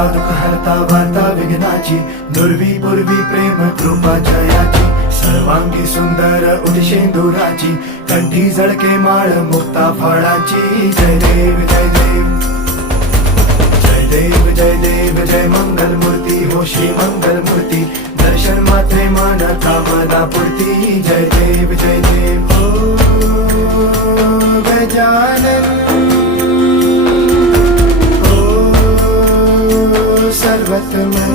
हरता दुःख हरता वार्ता विघ्नाची, दुर्वी पूर्वी प्रेम कृपा जयाची, सर्वांगी सुंदर उदिशेंदुराची, कंठी झळके माळ मुक्ता फळाची. जय देव जय देव जय देव जय देव जय मंगल मूर्ती हो श्री मंगल मूर्ती, दर्शन मात्रे मन कामना पूर्ती. जय देव जय देव हो गजानन हो सर्वतमन.